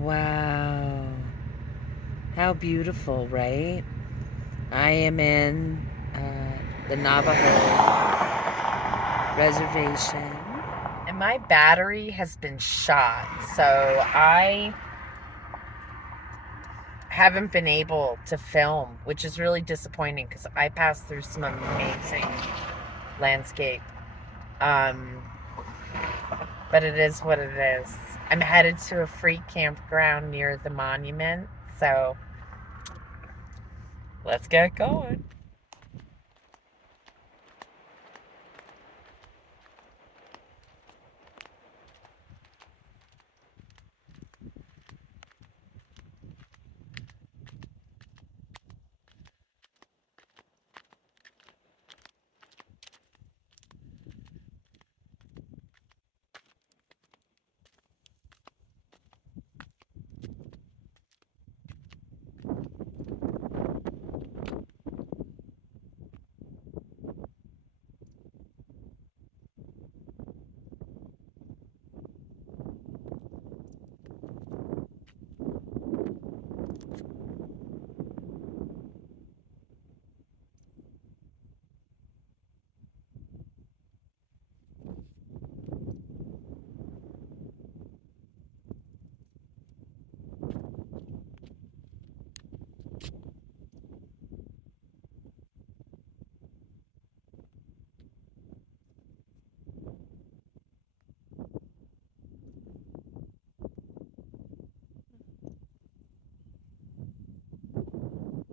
Wow. How beautiful, right? I am in the Navajo reservation. And my battery has been shot, so I haven't been able to film, which is really disappointing because I passed through some amazing landscape. Um, but it is what it is. I'm headed to a free campground near the monument, so let's get going.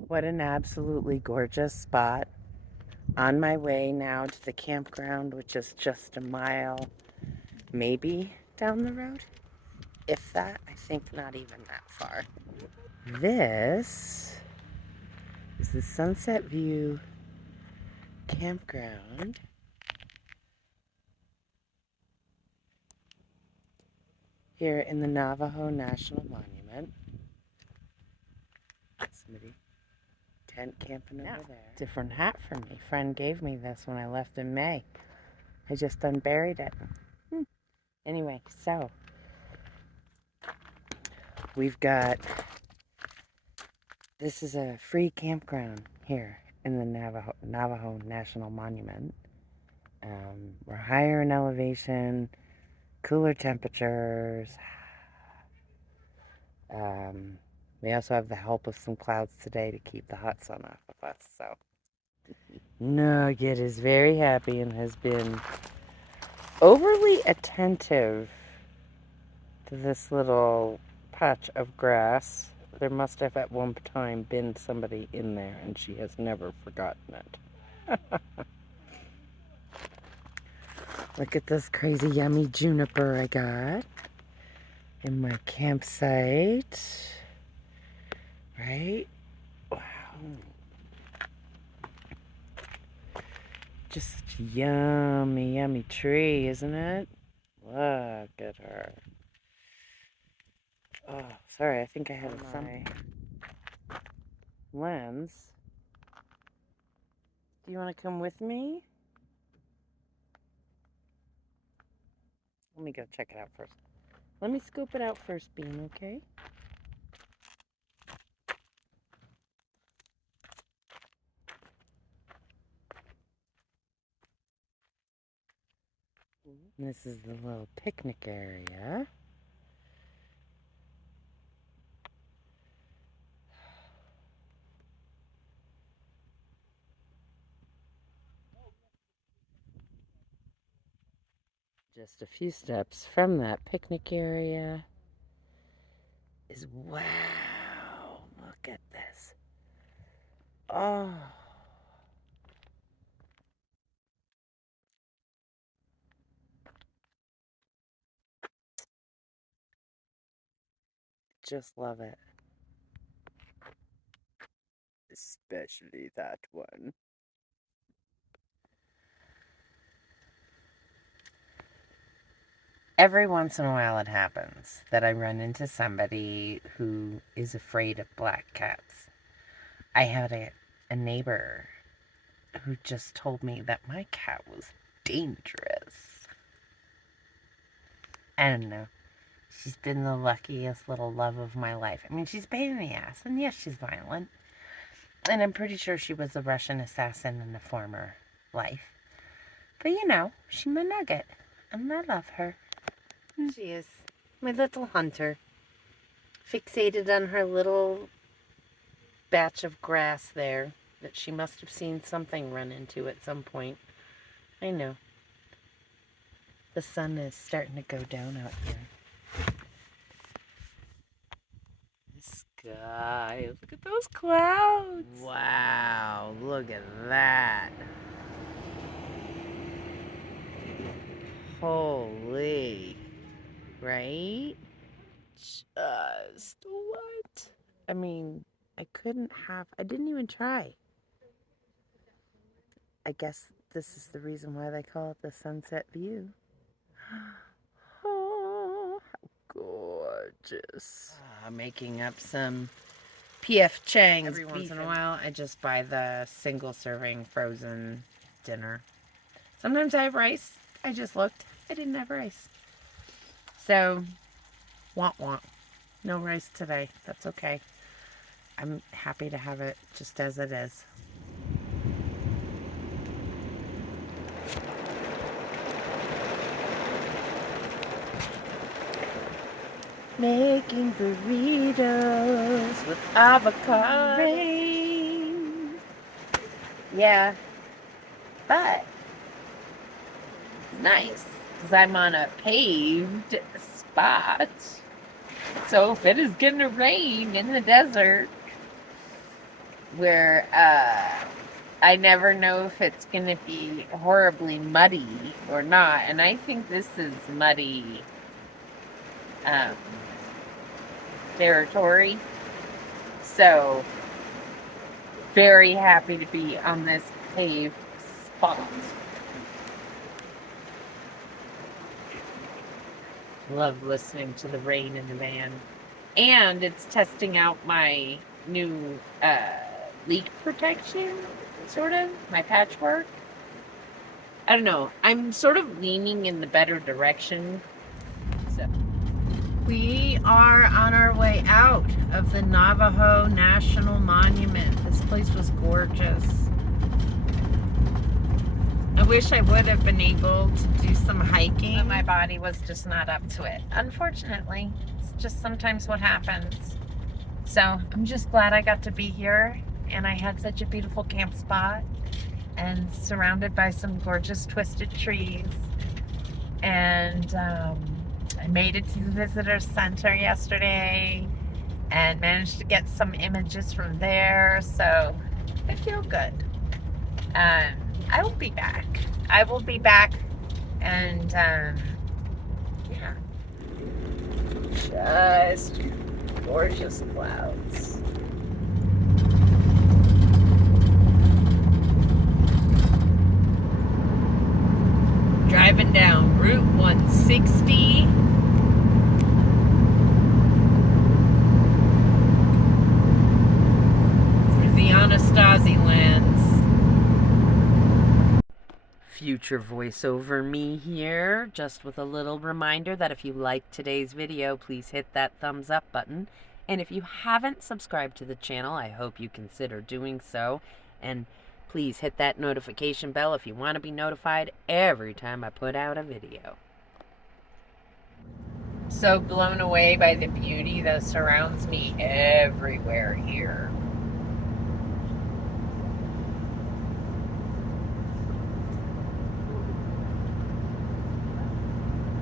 What an absolutely gorgeous spot. On my way now to the campground, which is just a mile, maybe down the road. If that, I think not even that far. This is the Sunset View campground. Here in the Navajo National Monument. Somebody tent camping over there. Different hat for me. Friend gave me this when I left in May. I just unburied it. Anyway, so we've got, this is a free campground here in the Navajo National Monument. We're higher in elevation, cooler temperatures. We also have the help of some clouds today to keep the hot sun off of us. So Nugget is very happy and has been overly attentive to this little patch of grass. There must have at one time been somebody in there, and she has never forgotten it. Look at this crazy yummy juniper I got in my campsite. Right? Wow. Just such a yummy, yummy tree, isn't it? Look at her. Oh, sorry, I think I had it from my lens. Do you want to come with me? Let me go check it out first. Let me scope it out first, Bean, okay? This is the little picnic area. Just a few steps from that picnic area is, wow, look at this. Oh. Just love it. Especially that one. Every once in a while it happens that I run into somebody who is afraid of black cats. I had a neighbor who just told me that my cat was dangerous. I don't know. She's been the luckiest little love of my life. I mean, she's a pain in the ass, and yes, she's violent. And I'm pretty sure she was a Russian assassin in a former life. But you know, she's my nugget, and I love her. She is my little hunter, fixated on her little batch of grass there that she must have seen something run into at some point. I know. The sun is starting to go down out here. The sky. Look at those clouds. Wow, look at that. Holy. Right? Just what? I mean, I didn't even try. I guess this is the reason why they call it the sunset view. Oh, how gorgeous. Making up some P.F. Chang's. Every once in a while, I just buy the single serving frozen dinner. Sometimes I have rice. I just looked. I didn't have rice. So, womp. No rice today. That's okay. I'm happy to have it just as it is. Making burritos with avocado rain. Yeah, but it's nice because I'm on a paved spot. So if it is going to rain in the desert, where I never know if it's going to be horribly muddy or not, and I think this is muddy territory. So very happy to be on this paved spot. Love listening to the rain in the van. And it's testing out my new leak protection, sort of, my patchwork. I don't know. I'm sort of leaning in the better direction. So we are on our way out of the Navajo National Monument. This place was gorgeous. I wish I would have been able to do some hiking, but my body was just not up to it. Unfortunately, it's just sometimes what happens. So I'm just glad I got to be here, and I had such a beautiful camp spot and surrounded by some gorgeous twisted trees. And I made it to the visitor center yesterday and managed to get some images from there. So I feel good. I will be back. I will be back, and yeah, just gorgeous clouds. Driving down Route 160. Through the Anasazi lands. Future voiceover me here, just with a little reminder that if you liked today's video, please hit that thumbs up button. And if you haven't subscribed to the channel, I hope you consider doing so. And please hit that notification bell if you want to be notified every time I put out a video. So blown away by the beauty that surrounds me everywhere here.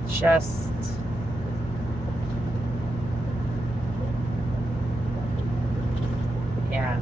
Just yeah.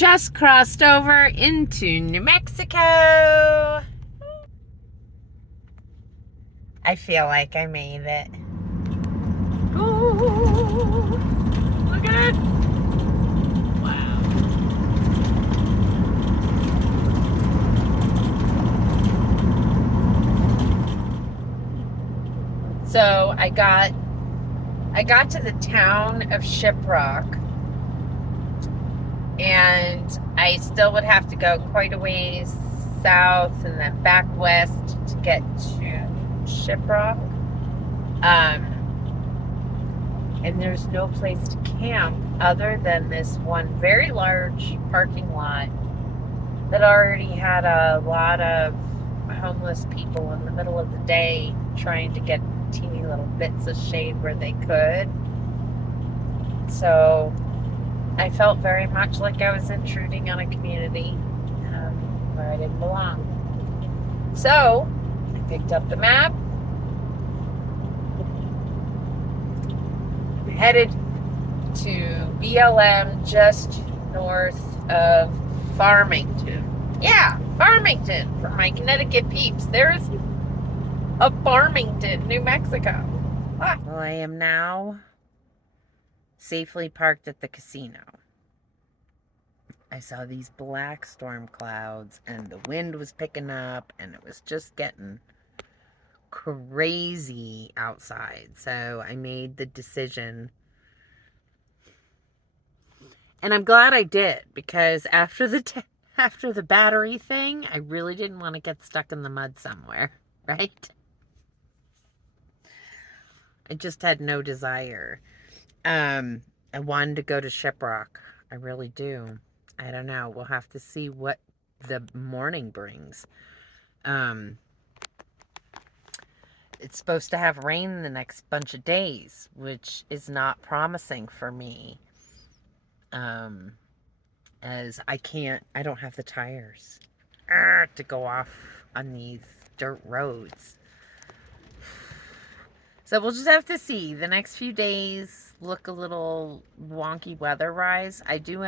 just crossed over into New Mexico. I feel like I made it. Ooh, look at it. Wow. So I got to the town of Shiprock, and I still would have to go quite a ways south and then back west to get to Shiprock. And there's no place to camp other than this one very large parking lot that already had a lot of homeless people in the middle of the day trying to get teeny little bits of shade where they could. So I felt very much like I was intruding on a community where I didn't belong. So I picked up the map, headed to BLM just north of Farmington. Yeah, Farmington for my Connecticut peeps. There's a Farmington, New Mexico. Well, I am now safely parked at the casino. I saw these black storm clouds and the wind was picking up and it was just getting crazy outside. So I made the decision, and I'm glad I did, because after the battery thing, I really didn't want to get stuck in the mud somewhere, right? I just had no desire. I wanted to go to Shiprock. I really do. I don't know. We'll have to see what the morning brings. It's supposed to have rain the next bunch of days, which is not promising for me. As I don't have the tires to go off on these dirt roads. So we'll just have to see. The next few days look a little wonky weather-wise. I do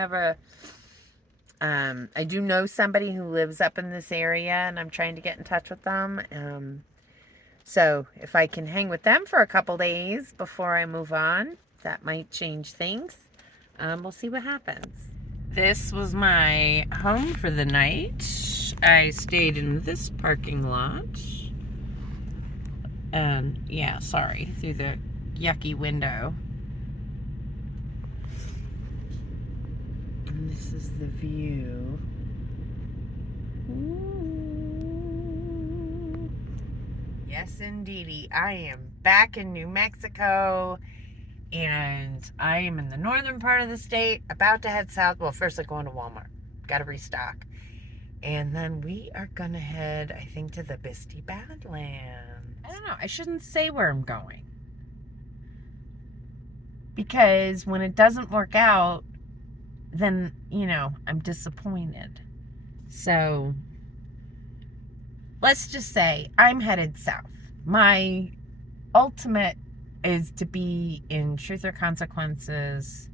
know somebody who lives up in this area, and I'm trying to get in touch with them. So if I can hang with them for a couple days before I move on, that might change things. We'll see what happens. This was my home for the night. I stayed in this parking lot. And yeah, sorry, through the yucky window. And this is the view. Ooh. Yes, indeedy. I am back in New Mexico, and I am in the northern part of the state, about to head south. Well, first I'm going to Walmart. Got to restock. And then we are going to head, I think, to the Bisty Badlands. I don't know. I shouldn't say where I'm going, because when it doesn't work out, then, I'm disappointed. So let's just say I'm headed south. My ultimate is to be in Truth or Consequences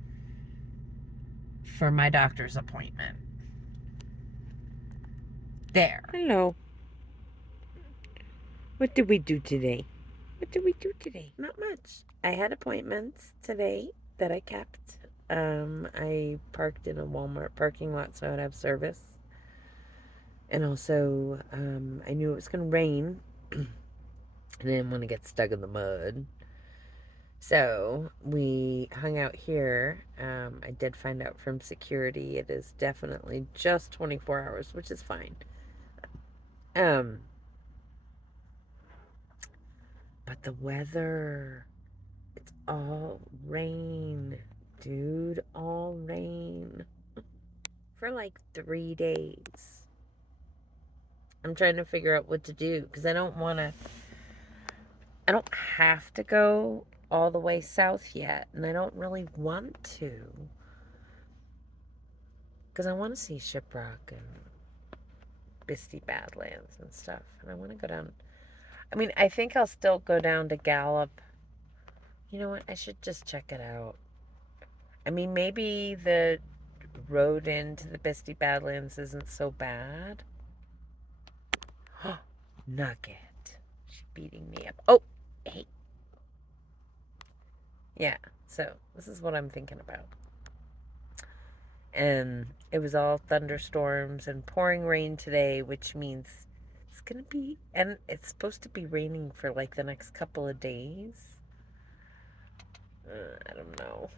for my doctor's appointment. There. Hello. What did we do today? Not much. I had appointments today that I kept. I parked in a Walmart parking lot so I'd have service. And also, I knew it was going to rain. I didn't want to get stuck in the mud. So we hung out here. I did find out from security it is definitely just 24 hours, which is fine. But the weather, it's all rain, dude, all rain for like 3 days. I'm trying to figure out what to do, because I don't have to go all the way south yet, and I don't really want to, because I want to see Shiprock and Bisty Badlands and stuff, and I want to go down. I mean, I think I'll still go down to Gallup. You know what? I should just check it out. I mean, maybe the road into the Bisty Badlands isn't so bad. Nugget. She's beating me up. Oh, hey. Yeah, so this is what I'm thinking about. And it was all thunderstorms and pouring rain today, which means it's going to be, and it's supposed to be raining for like the next couple of days. I don't know.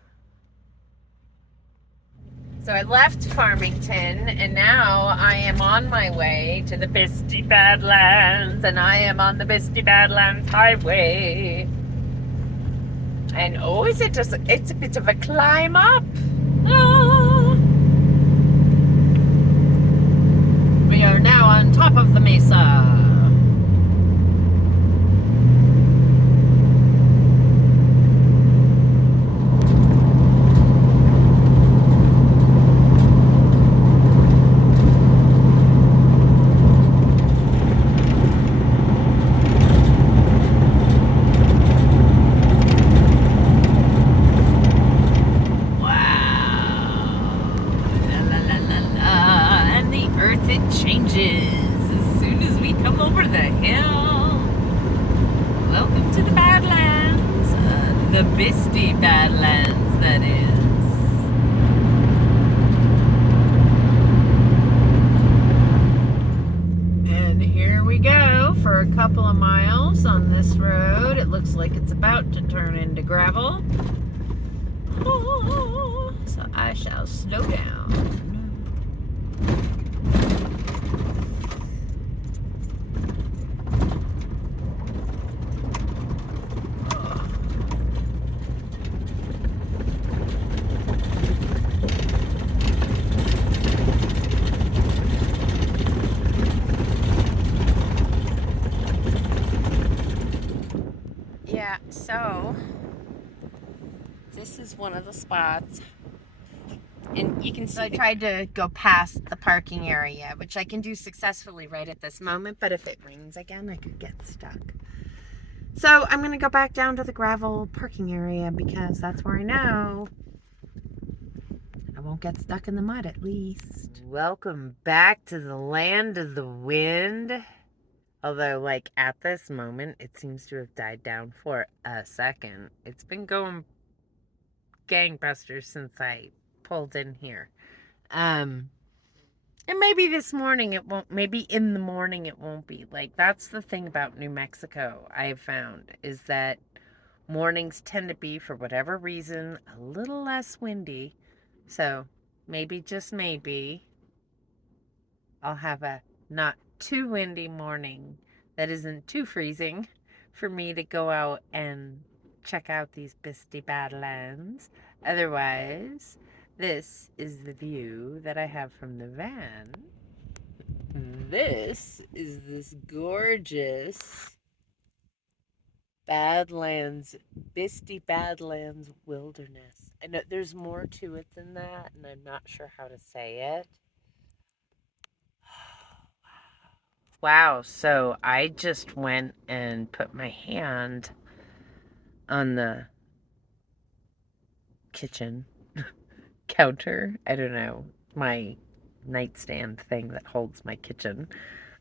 So I left Farmington, and now I am on my way to the Bisty Badlands, and I am on the Bisty Badlands Highway. And oh, it's a bit of a climb up. Oh. We are now on top of the mesa. The Bisty Badlands, that is. And here we go for a couple of miles on this road. It looks like it's about to turn into gravel. Oh, so I shall slow down. Yeah, so this is one of the spots, and you can see I tried to go past the parking area, which I can do successfully right at this moment, but if it rains again, I could get stuck. So I'm going to go back down to the gravel parking area because that's where I know I won't get stuck in the mud, at least. Welcome back to the land of the wind. Although, like, at this moment, it seems to have died down for a second. It's been going gangbusters since I pulled in here. And maybe this morning it won't, maybe in the morning it won't be. Like, that's the thing about New Mexico, I've found, is that mornings tend to be, for whatever reason, a little less windy. So, maybe, just maybe, I'll have a not too windy morning that isn't too freezing for me to go out and check out these Bisty Badlands. Otherwise, this is the view that I have from the van. This is this gorgeous Badlands, Bisty Badlands wilderness. I know there's more to it than that, and I'm not sure how to say it. Wow, so I just went and put my hand on the kitchen counter. I don't know, my nightstand thing that holds my kitchen.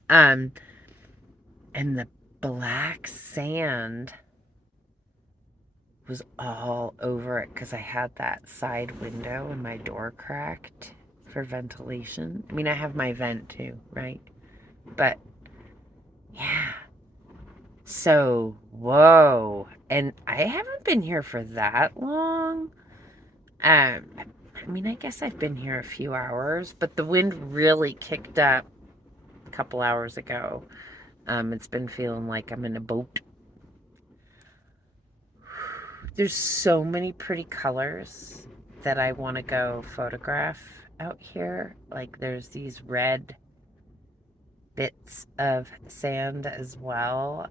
And the black sand was all over it because I had that side window and my door cracked for ventilation. I mean, I have my vent too, right? But yeah. So, whoa. And I haven't been here for that long. I mean, I guess I've been here a few hours, but the wind really kicked up a couple hours ago. It's been feeling like I'm in a boat. There's so many pretty colors that I want to go photograph out here. Like, there's these red bits of sand as well,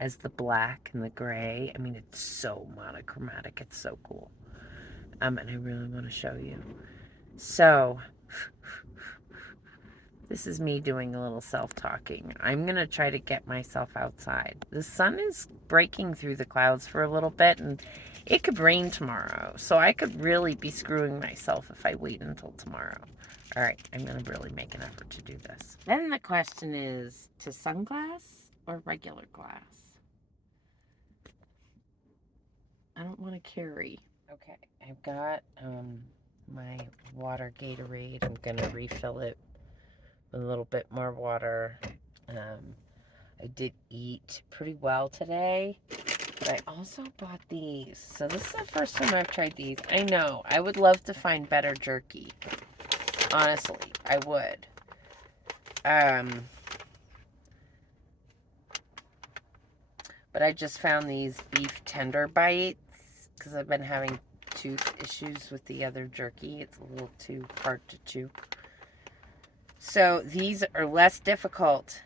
as the black and the gray. I mean, it's so monochromatic. It's so cool. And I really want to show you. So, This is me doing a little self-talking. I'm going to try to get myself outside. The sun is breaking through the clouds for a little bit, and it could rain tomorrow. So I could really be screwing myself if I wait until tomorrow. All right, I'm going to really make an effort to do this. Then the question is, to sunglass or regular glass? I don't want to carry. Okay, I've got my water Gatorade. I'm going to refill it with a little bit more water. I did eat pretty well today, but I also bought these. So this is the first time I've tried these. I know, I would love to find better jerky. Honestly, I would. But I just found these beef tender bites because I've been having tooth issues with the other jerky. It's a little too hard to chew. So these are less difficult.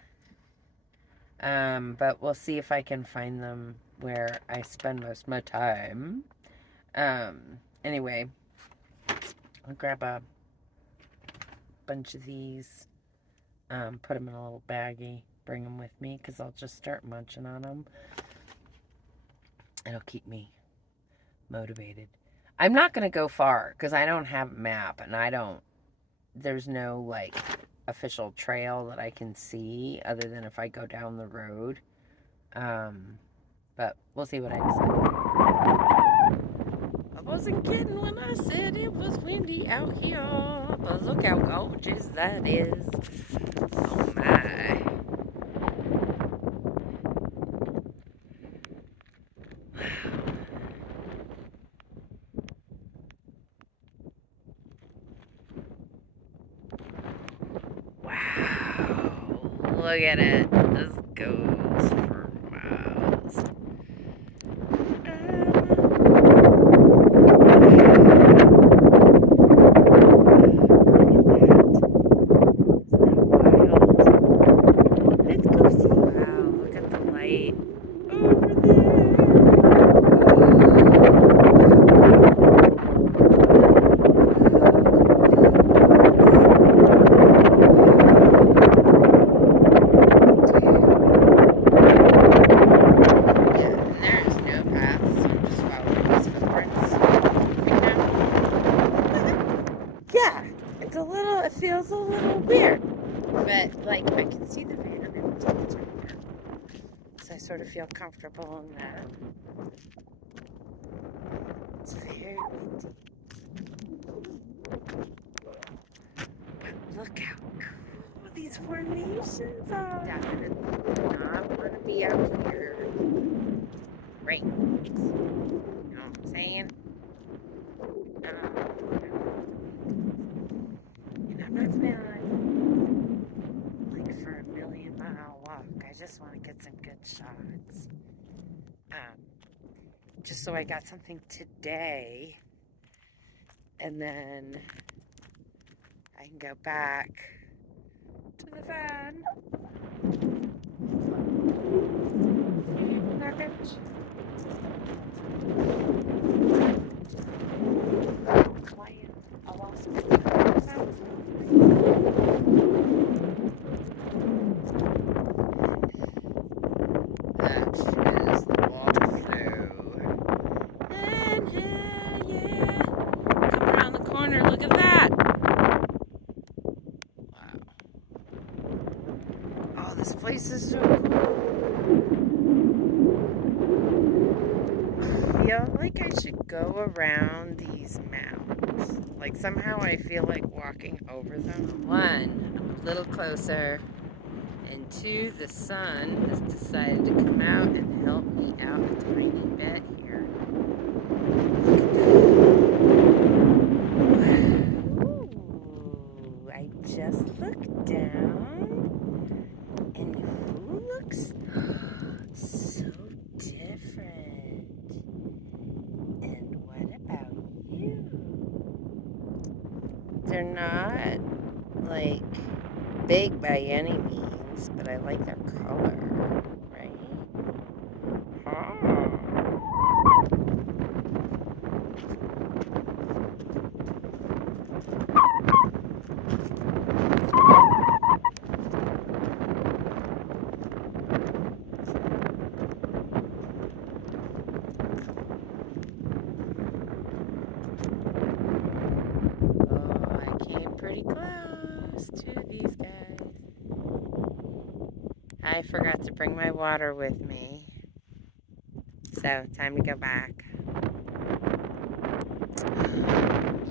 But we'll see if I can find them where I spend most of my time. Anyway, I'll grab a bunch of these, put them in a little baggie, bring them with me, because I'll just start munching on them. It'll keep me motivated. I'm not going to go far, because I don't have a map, and there's no, like, official trail that I can see, other than if I go down the road. But we'll see what I decide. I wasn't kidding when I said it was windy out here, but look how gorgeous that is. Oh my. Wow. Look at it. This goes for miles. It feels a little weird, but like I can see the van and everything's right now, so I sort of feel comfortable in that. It's very windy. But look how cool these formations are. Definitely not want to be out here. Right. You know what I'm saying? And I'm not feeling like for a 1,000,000-mile walk. I just want to get some good shots. Just so I got something today, and then I can go back to the van. Garbage. Quiet. I lost my phone. That is the water flow. And here, yeah. Come around the corner, look at that. Wow. Oh, this place is so cool. I feel like I should go around these mounds. Like somehow I feel like walking over them. One, I'm a little closer. And two, the sun has decided to come out and help me out a tiny bit here. Ooh, I just looked down, and who looks so different? And what about you? They're not like big by any means, but I like their color, right? Oh. to these guys. I forgot to bring my water with me. So, time to go back.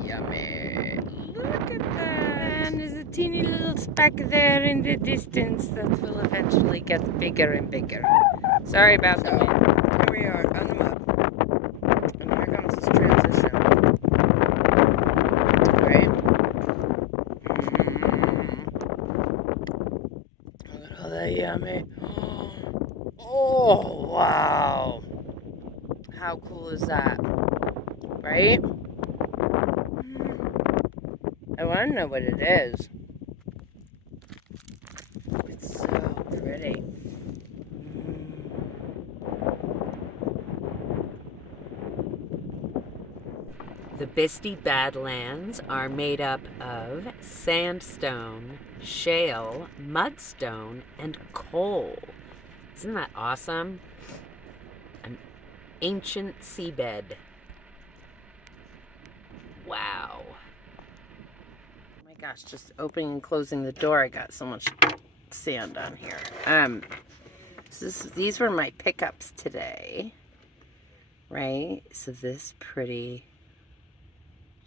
Yummy. Look at that. And there's a teeny little speck there in the distance that will eventually get bigger and bigger. Sorry about the wind. Here we are on the map. And here comes this transition. Right? Look at all that yummy. Oh, wow. How cool is that? Right? I want to know what it is. It's so pretty. The Bisty Badlands are made up of sandstone, shale, mudstone, and coal. Isn't that awesome? An ancient seabed. Wow. Oh my gosh, just opening and closing the door, I got so much sand on here. These were my pickups today, right? So this pretty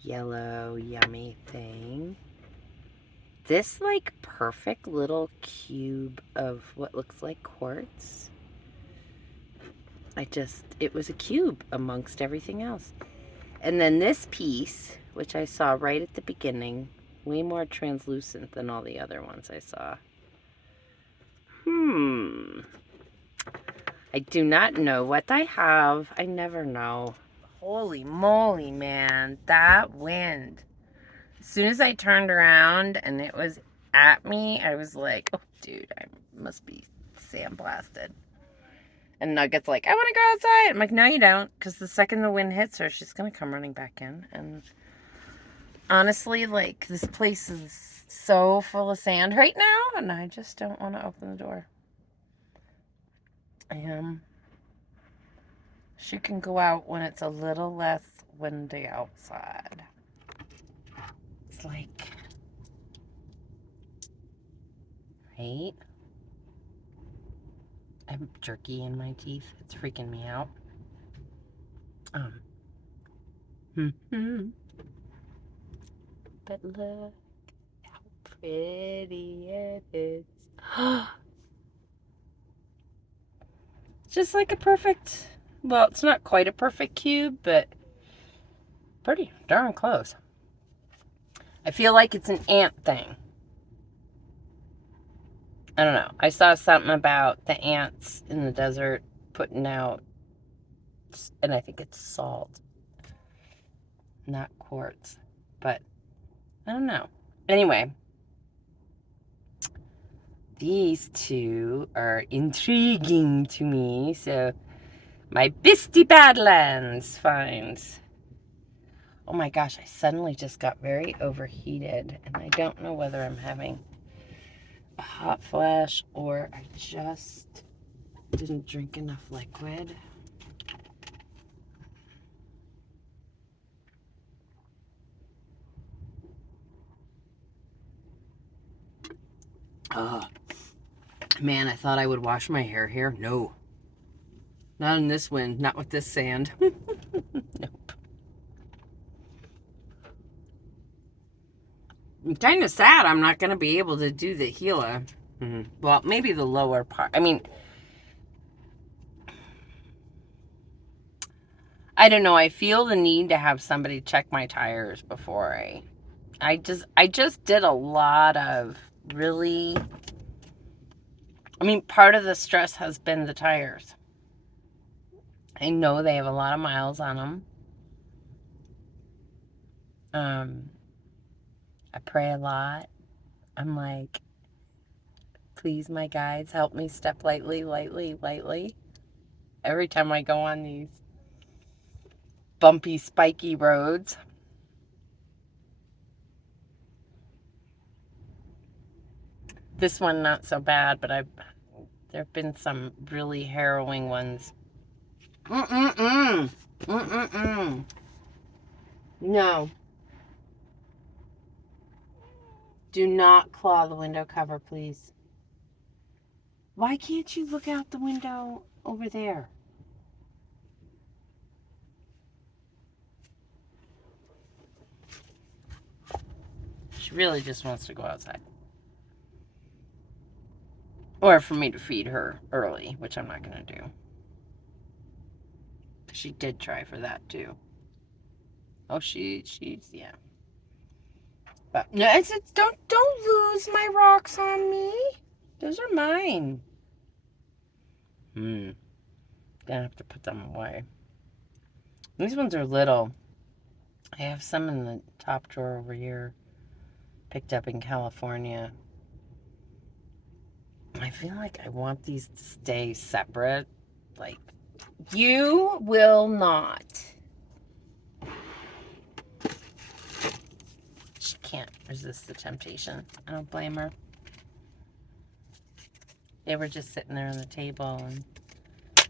yellow yummy thing. This like perfect little cube of what looks like quartz. It was a cube amongst everything else. And then this piece, which I saw right at the beginning, way more translucent than all the other ones I saw. I do not know what I have. I never know. Holy moly, man. That wind. As soon as I turned around and it was at me, I was like, oh, dude, I must be sandblasted. And Nugget's like, I want to go outside. I'm like, no, you don't. Because the second the wind hits her, she's going to come running back in. And honestly, like, this place is so full of sand right now. And I just don't want to open the door. She can go out when it's a little less windy outside. It's like, right? I have jerky in my teeth. It's freaking me out. But look how pretty it is. Just like a perfect, well, it's not quite a perfect cube, but pretty darn close. I feel like it's an ant thing. I don't know. I saw something about the ants in the desert putting out, and I think it's salt, not quartz, but I don't know. Anyway, these two are intriguing to me. So, my Bisty Badlands finds. Oh my gosh, I suddenly just got very overheated, and I don't know whether I'm having a hot flash or I just didn't drink enough liquid. Oh, man, I thought I would wash my hair here. No. Not in this wind. Not with this sand. Nope. I'm kind of sad I'm not going to be able to do the Gila. Well, maybe the lower part. I mean, I don't know. I feel the need to have somebody check my tires before I just did a lot of really, I mean, part of the stress has been the tires. I know they have a lot of miles on them. I pray a lot. I'm like, please, my guides, help me step lightly, lightly, lightly. Every time I go on these bumpy, spiky roads. This one, not so bad, but there have been some really harrowing ones. No. Do not claw the window cover, please. Why can't you look out the window over there? She really just wants to go outside. Or for me to feed her early, which I'm not going to do. She did try for that too. Oh, she's yeah. But no, it's don't lose my rocks on me. Those are mine. Gonna have to put them away. These ones are little. I have some in the top drawer over here. Picked up in California. I feel like I want these to stay separate. Like, you will not. She can't resist the temptation. I don't blame her. They were just sitting there on the table, and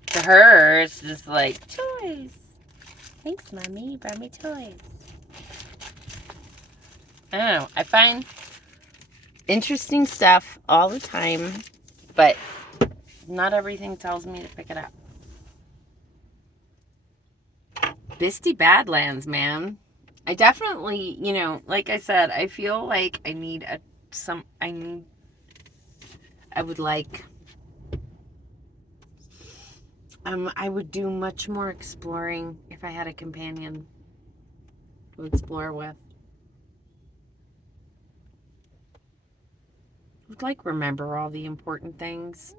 to her, it's just like, toys. Thanks, Mommy. You brought me toys. I don't know. I find interesting stuff all the time, but not everything tells me to pick it up. Bisty Badlands, man. I definitely, like I said, I feel like I need I would do much more exploring if I had a companion to explore with. I would remember all the important things.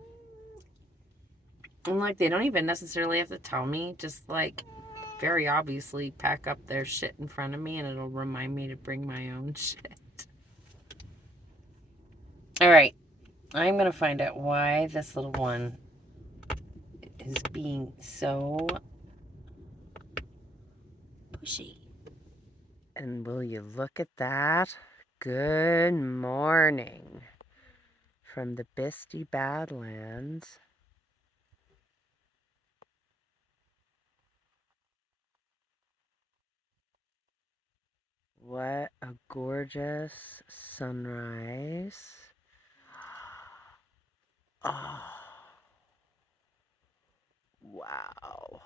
And they don't even necessarily have to tell me, just very obviously pack up their shit in front of me and it'll remind me to bring my own shit. All right. I'm going to find out why this little one is being so pushy. And will you look at that? Good morning from the Bisty Badlands. What a gorgeous sunrise. Oh, wow.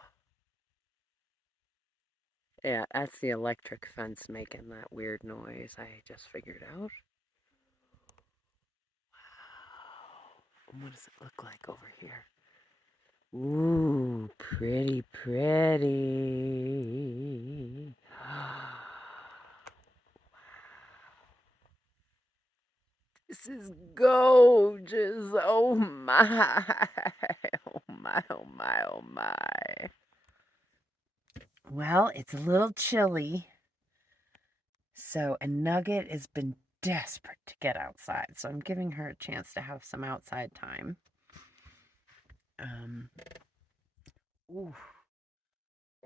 Yeah, that's the electric fence making that weird noise I just figured out. Wow. What does it look like over here? Ooh, pretty, pretty. This is gorgeous. Oh my. Oh my, oh my, oh my. Well, it's a little chilly. And Nugget has been desperate to get outside. So I'm giving her a chance to have some outside time. Ooh.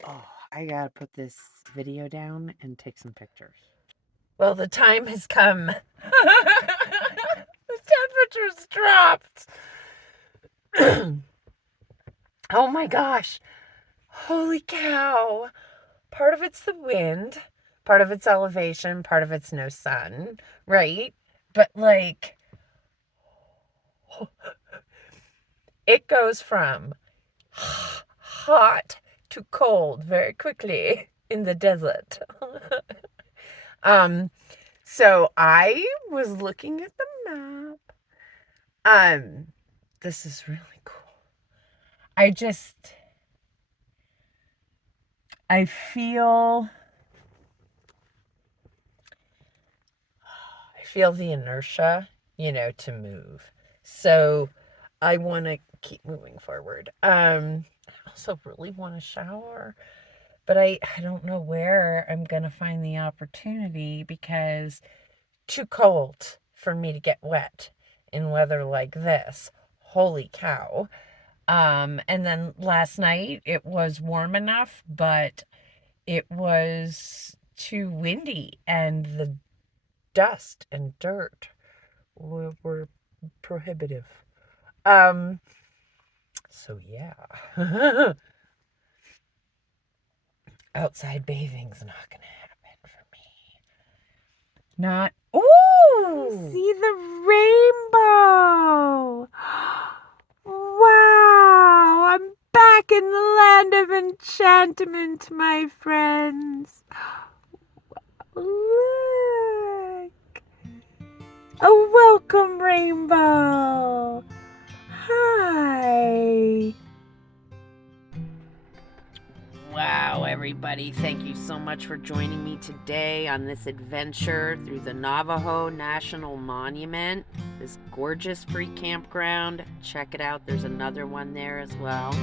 Oh, I gotta put this video down and take some pictures. Well, the time has come. The temperature's dropped. Oh my gosh. Holy cow. Part of it's the wind, part of it's elevation, part of it's no sun, right? But it goes from hot to cold very quickly in the desert. So I was looking at the map. This is really cool. I feel the inertia, to move. So I want to keep moving forward. I also really want to shower, but I don't know where I'm going to find the opportunity because too cold for me to get wet in weather like this. Holy cow. And then last night it was warm enough, but it was too windy and the dust and dirt were prohibitive. So yeah. Outside bathing's not gonna happen for me. Not. Ooh, See the rainbow. Wow, I'm back in the land of enchantment, my friends. Look. A welcome rainbow. Hi. Wow, everybody, thank you so much for joining me today on this adventure through the Navajo National Monument, this gorgeous free campground. Check it out, there's another one there as well,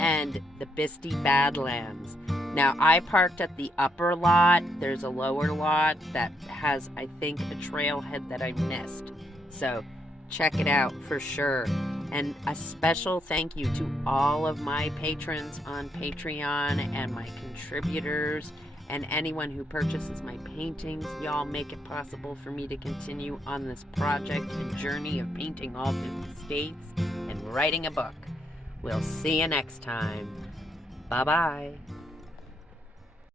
and the Bisty Badlands. Now, I parked at the upper lot. There's a lower lot that has, I think, a trailhead that I missed. So check it out for sure. And a special thank you to all of my patrons on Patreon and my contributors and anyone who purchases my paintings. Y'all make it possible for me to continue on this project and journey of painting all 50 states and writing a book. We'll see you next time. Bye-bye.